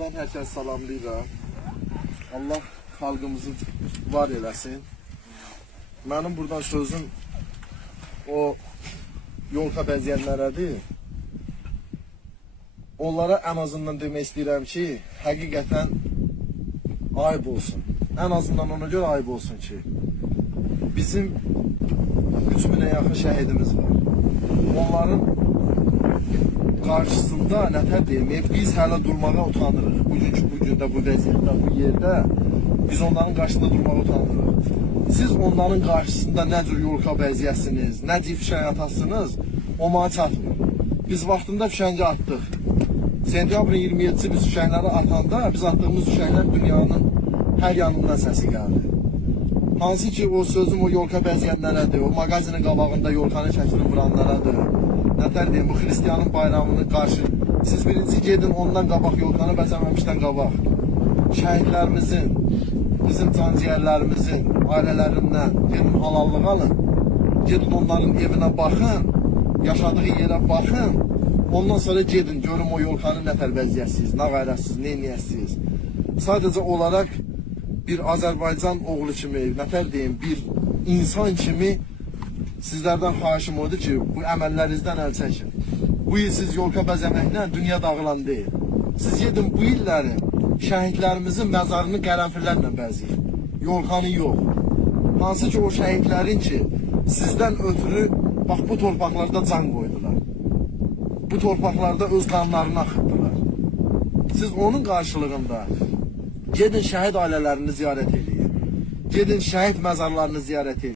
buradan herkes salamlayıram. Allah xalqımızı var eləsin. Mənim buradan sözüm o yolka bəzəyənlərədir. Onlara ən azından demək istəyirəm ki, həqiqətən ayıb olsun. Ən azından ona görə ayıb olsun ki, bizim 3000'e yaxın var. Onların qarşısında nətər deyim, biz hələ durmağa utanırıq. Bugünkü bu gündə bu vəziyyətdə, bu yerdə biz onların qarşısında durmağa utanırıq. Siz onların qarşısında nə cür yolka bəziyyəsiniz, nə cür fişəng atasınız, o mənə çatmır. Biz vaxtında fişəngi atdıq. Sentyabrın 27-ci biz fişəngləri atanda biz atdığımız fişənglər dünyanın hər yanından səsi gəldi. Hansı ki o sözüm o yolka bəzəyənlərədir, o mağazinin qabağında yolkanı çəkilib vuranlaradır. Nətər deyim, bu xristiyanın bayramını qarşı siz birinci gedin ondan qabaq yolkanı bəzəməmişdən qabaq. Şəhidlərimizin, bizim canciyərlərimizin ailələrindən gedin halallıq alın. Gedin onların evinə baxın, yaşadığı yerə baxın. Ondan sonra gedin görün o yolkanı nətər bəzəyəsiniz, nə qayrəsiz, nə edəsiniz. Sadəcə olaraq bir Azərbaycan oğlu kimi, nətər deyim, bir insan kimi sizlərdən xahişim odur ki, bu əməllərinizdən əl çəkin. Bu il siz yolka bəzəməklə dünya dağılan deyil. Siz gedin bu illəri şəhidlərimizin məzarını qərənfillərlə bəzəyin. Yolkanı yox. Hansı ki o şəhidlərin ki, sizdən ötürü bax bu torpaqlarda can qoydular. Bu torpaqlarda öz qanlarını axıtdılar. Siz onun qarşılığında gedin şəhid ailələrini ziyarət edin. Gedin şəhid məzarlarını ziyarət edin.